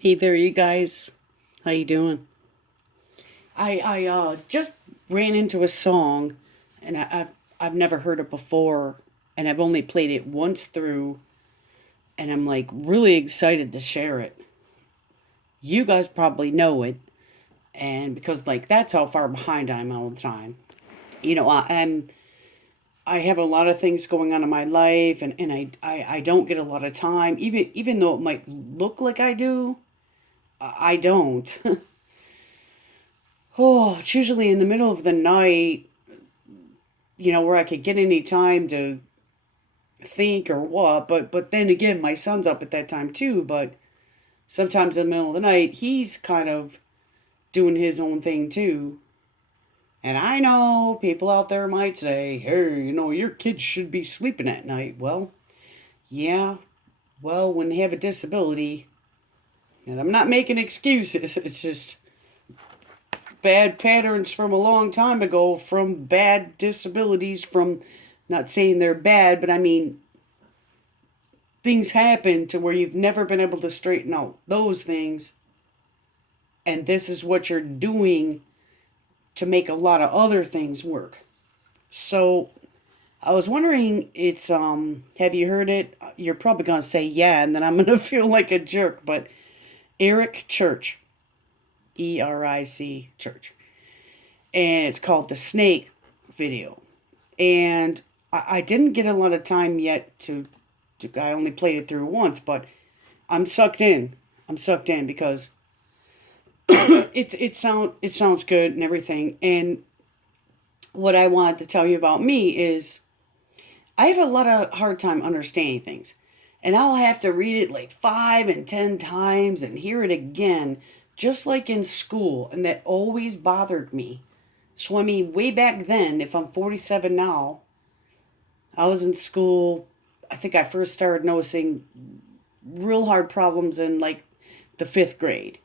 Hey there, you guys. How you doing? I just ran into a song, and I've never heard it before, and I've only played it once through, and I'm like really excited to share it. You guys probably know it, and because like that's how far behind I'm all the time. I have a lot of things going on in my life, and I don't get a lot of time, even though it might look like I do. I don't. Oh, it's usually in the middle of the night, where I could get any time to think or what. But then again, my son's up at that time too. But sometimes in the middle of the night, he's kind of doing his own thing too. And I know people out there might say, "Hey, your kids should be sleeping at night." Well, yeah. Well, when they have a disability, and I'm not making excuses. It's just bad patterns from a long time ago, from bad disabilities, from not saying they're bad, but I mean things happen to where you've never been able to straighten out those things, and this is what you're doing to make a lot of other things work. So I was wondering, it's have you heard it? You're probably gonna say yeah, and then I'm gonna feel like a jerk, but Eric Church, Eric Church, and it's called the Snake video. And I didn't get a lot of time yet to. I only played it through once, but I'm sucked in. I'm sucked in because it sounds good and everything. And what I wanted to tell you about me is I have a lot of hard time understanding things, and I'll have to read it like 5 and 10 times and hear it again, just like in school, and that always bothered me. So I mean, way back then, if I'm 47 now, I was in school. I think I first started noticing real hard problems in like the fifth grade.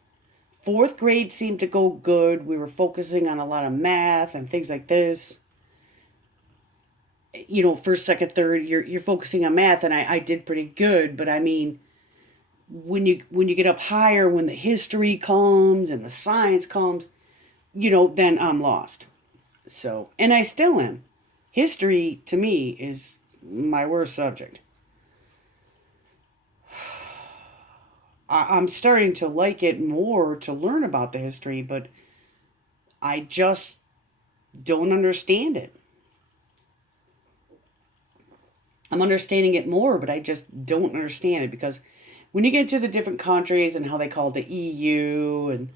Fourth grade seemed to go good. We were focusing on a lot of math and things like this. First, second, third, you're focusing on math, and I did pretty good. But I mean, when you get up higher, when the history comes and the science comes, then I'm lost. So, and I still am. History to me is my worst subject. I'm starting to like it more to learn about the history, but I just don't understand it. I'm understanding it more, but I just don't understand it because when you get to the different countries and how they call it the EU and,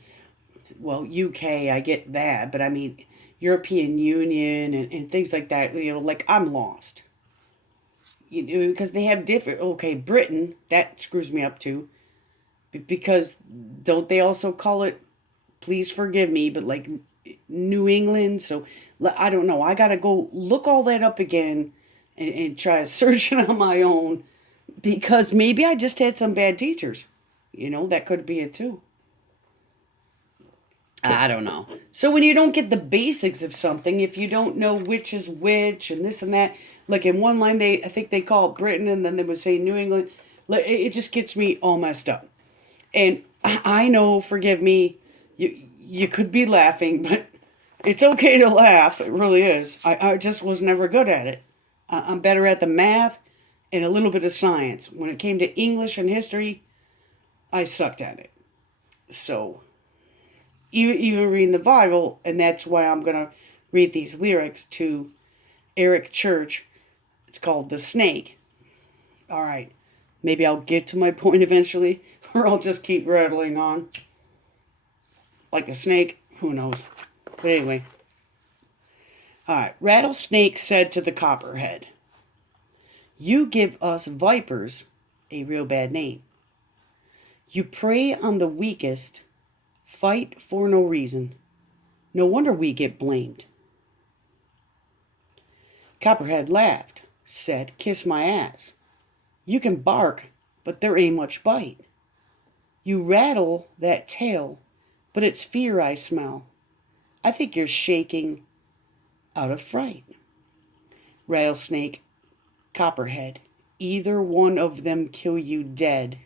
well, UK, I get that, but I mean, European Union and things like that, like I'm lost. Because they have different, okay, Britain, that screws me up too. Because don't they also call it, please forgive me, but like New England? So I don't know. I got to go look all that up again and try to search it on my own because maybe I just had some bad teachers. That could be it too. I don't know. So when you don't get the basics of something, if you don't know which is which and this and that, like in one line I think they call it Britain and then they would say New England, it just gets me all messed up. And I know, forgive me, you could be laughing, but it's okay to laugh. It really is. I just was never good at it. I'm better at the math and a little bit of science. When it came to English and history, I sucked at it. So even reading the Bible, and that's why I'm gonna read these lyrics to Eric Church. It's called "The Snake." All right, maybe I'll get to my point eventually, or I'll just keep rattling on like a snake. Who knows? But anyway, all right. Rattlesnake said to the copperhead, "You give us vipers a real bad name. You prey on the weakest, fight for no reason. No wonder we get blamed." Copperhead laughed, said, "Kiss my ass. You can bark, but there ain't much bite. You rattle that tail, but it's fear I smell. I think you're shaking out of fright." Rattlesnake, Copperhead, either one of them kill you dead.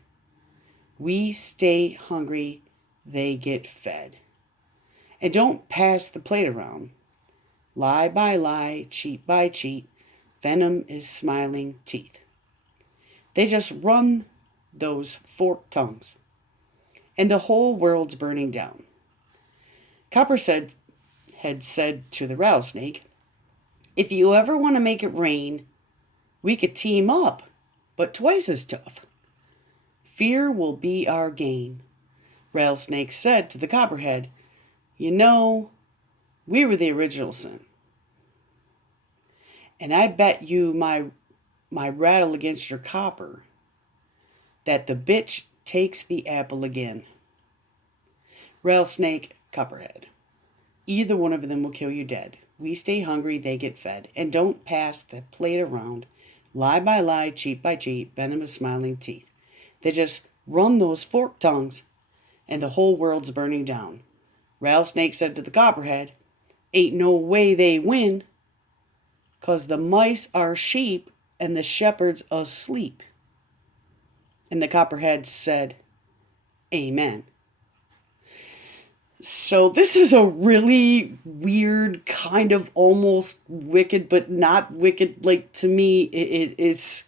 We stay hungry, they get fed. And don't pass the plate around. Lie by lie, cheat by cheat, venom is smiling teeth. They just run those forked tongues, and the whole world's burning down. Copperhead had said to the rattlesnake, if you ever want to make it rain, we could team up, but twice as tough. Fear will be our game. Rattlesnake said to the Copperhead, you know, we were the original sin. And I bet you my rattle against your copper that the bitch takes the apple again. Rattlesnake, Copperhead. Either one of them will kill you dead. We stay hungry, they get fed. And don't pass the plate around. Lie by lie, cheat by cheat, venomous smiling teeth. They just run those forked tongues, and the whole world's burning down. Rattlesnake said to the Copperhead, ain't no way they win, 'cause the mice are sheep and the shepherd's asleep. And the Copperhead said, amen. So this is a really weird, kind of almost wicked, but not wicked. Like, to me, it's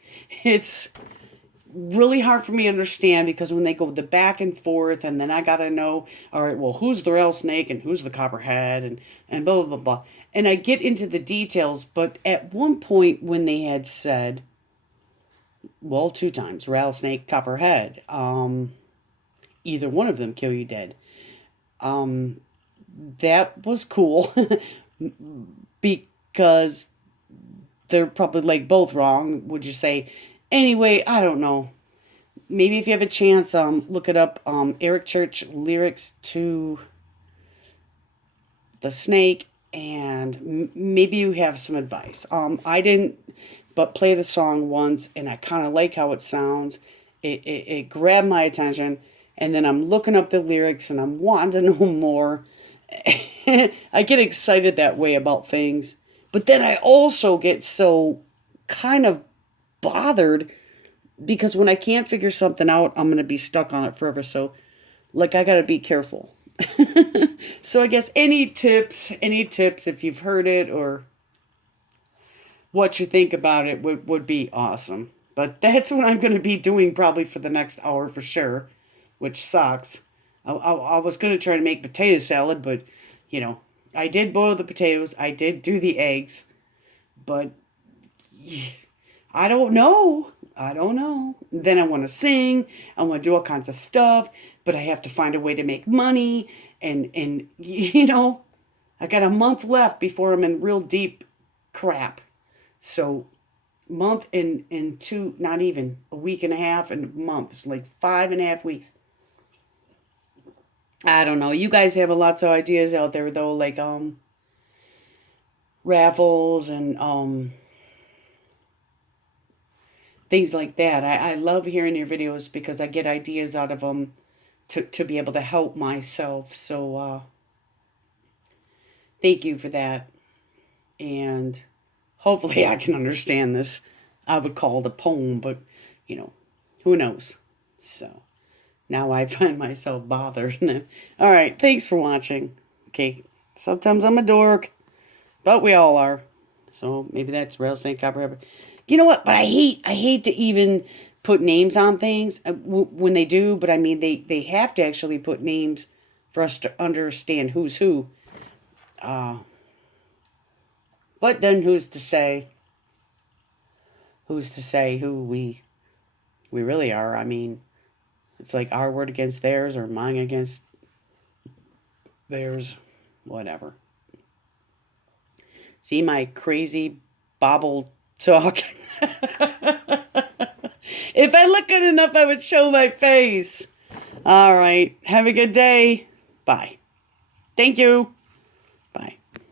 really hard for me to understand, because when they go the back and forth, and then I gotta know, all right, well, who's the rattlesnake and who's the Copperhead, and blah, blah, blah, blah. And I get into the details, but at one point when they had said, well, 2 times, rattlesnake, Copperhead, either one of them kill you dead. That was cool because they're probably like both wrong, would you say? Anyway, I don't know. Maybe if you have a chance, look it up. Eric Church lyrics to The Snake, and maybe you have some advice. I didn't, but play the song once, and I kind of like how it sounds. It grabbed my attention. And then I'm looking up the lyrics and I'm wanting to know more. I get excited that way about things. But then I also get so kind of bothered, because when I can't figure something out, I'm going to be stuck on it forever. So, like, I got to be careful. So I guess any tips if you've heard it or what you think about it would be awesome. But that's what I'm going to be doing probably for the next hour for sure. Which sucks. I was going to try to make potato salad, but, you know, I did boil the potatoes. I did do the eggs. But I don't know. Then I want to sing. I want to do all kinds of stuff. But I have to find a way to make money. And you know, I got a month left before I'm in real deep crap. So month and 2, not even a week and a half, and a month. It's like 5.5 weeks. I don't know. You guys have lots of ideas out there though, like raffles and things like that. I love hearing your videos because I get ideas out of them to be able to help myself. So thank you for that. And hopefully I can understand this. I would call it a poem, but you know, who knows? So now I find myself bothered. All right, thanks for watching. Okay, sometimes I'm a dork, but we all are. So maybe that's rattlesnake, Copperhead. You know what? But I hate to even put names on things when they do. But I mean, they have to actually put names for us to understand who's who. But then who's to say who we really are? I mean, it's like our word against theirs or mine against theirs, whatever. See my crazy Bobble talk? If I look good enough, I would show my face. All right. Have a good day. Bye. Thank you.